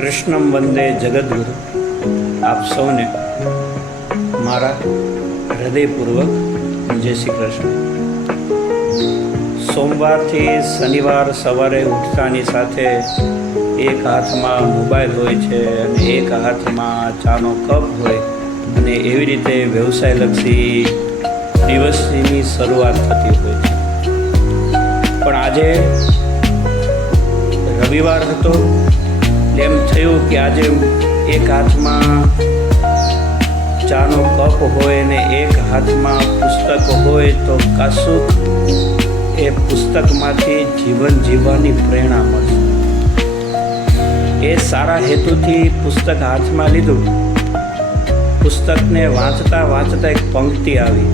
કૃષ્ણમ વંદે જગદગુરુ. આપ સૌને મારા હૃદયપૂર્વક જય શ્રી કૃષ્ણ. સોમવારથી શનિવાર સવારે ઉઠતાની સાથે એક હાથમાં મોબાઈલ હોય છે અને એક હાથમાં ચાનો કપ હોય અને એવી રીતે વ્યવસાયલક્ષી દિવસની શરૂઆત થતી હોય છે. પણ આજે રવિવાર હતો, એમ થયું કે આજે એક હાથમાં ચાનો કપ હોય ને એક હાથમાં પુસ્તક હોય તો કાશુક એ પુસ્તકમાંથી જીવન જીવવાની પ્રેરણા મળશે. એ સારા હેતુથી પુસ્તક હાથમાં લીધું. પુસ્તકને વાંચતા વાંચતા એક પંક્તિ આવી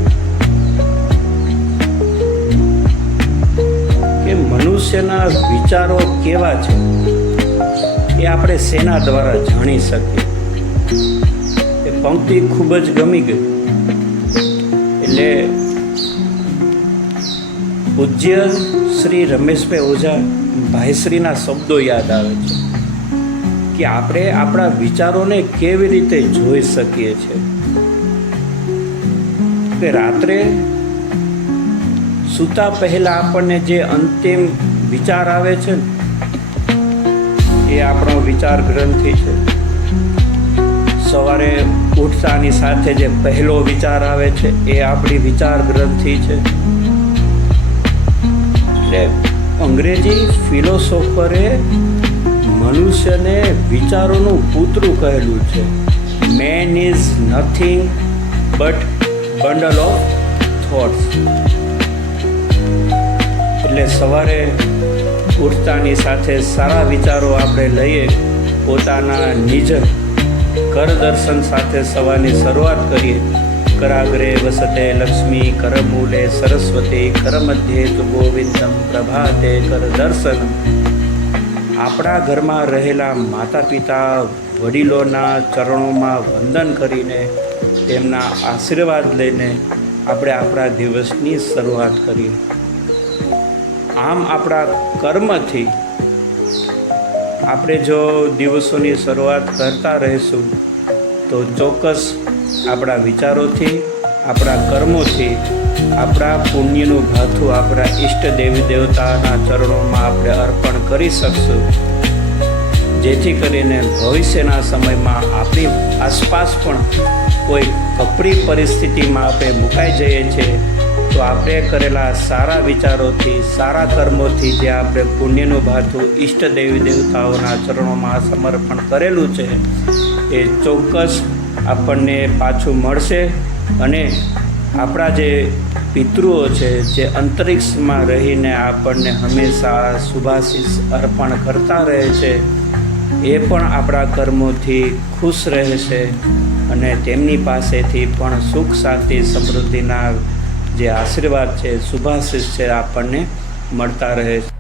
કે મનુષ્યના વિચારો કેવા છે એ આપણે શેના દ્વારા જાણી શકીએ. એ પંક્તિ ખૂબ જ ગમી ગઈ. એટલે પૂજ્ય શ્રી રમેશભાઈ ઓઝા ભાઈશ્રીના શબ્દો યાદ આવે છે કે આપણે આપણા વિચારોને કેવી રીતે જોઈ શકીએ છીએ. કે રાત્રે સૂતા પહેલાં આપણને જે અંતિમ વિચાર આવે છે એ આપણો વિચાર ગ્રંથિ છે. સવારે ઉઠતાની સાથે જે પહેલો વિચાર આવે છે એ આપણી વિચાર ગ્રંથિ છે. એટલે અંગ્રેજી ફિલોસોફરે મનુષ્યને વિચારોનું પુત્રું કહેલું છે. Main is nothing but bundle of thoughts. એટલે સવારે ઉઠતાની સાથે સારા વિચારો આપણે લઈએ, પોતાના નિજ કર દર્શન સાથે સવારની શરૂઆત કરીએ. કરાગ્રે વસતે લક્ષ્મી, કરમૂલે સરસ્વતી, કરમધ્યે તુ ગોવિંદમ, પ્રભાતે કર દર્શનમ. આપણા ઘરમાં રહેલા માતા પિતા વડીલોના ચરણોમાં વંદન કરીને તેમના આશીર્વાદ લઈને આપણે આપણા દિવસની શરૂઆત કરીએ. આમ આપણા કર્મથી આપણે જો દિવસોની શરૂઆત કરતા રહીશું તો ચોક્કસ આપણા વિચારોથી, આપણા કર્મોથી આપણા પુણ્યનું ભાથું આપણા ઈષ્ટ દેવી દેવતાના ચરણોમાં આપણે અર્પણ કરી શકશું. જેથી કરીને ભવિષ્યના સમયમાં આપણી આસપાસ પણ કોઈ કપરી પરિસ્થિતિમાં આપણે મુકાઈ જઈએ છીએ તો આપણે કરેલા સારા વિચારોથી, સારા કર્મોથી જે આપણે પુણ્યનું ભાથું ઈષ્ટ દેવી દેવતાઓના ચરણોમાં સમર્પણ કરેલું છે એ ચોક્કસ આપણને પાછું મળશે. અને આપણા જે પિતૃઓ છે જે અંતરિક્ષમાં રહીને આપણને હંમેશા શુભાશીષ અર્પણ કરતા રહે છે એ પણ આપણા કર્મોથી ખુશ રહેશે અને તેમની પાસેથી પણ સુખ શાંતિ સમૃદ્ધિના જે આશીર્વાદ છે, શુભાશીષ છે આપણને મળતા રહે છે.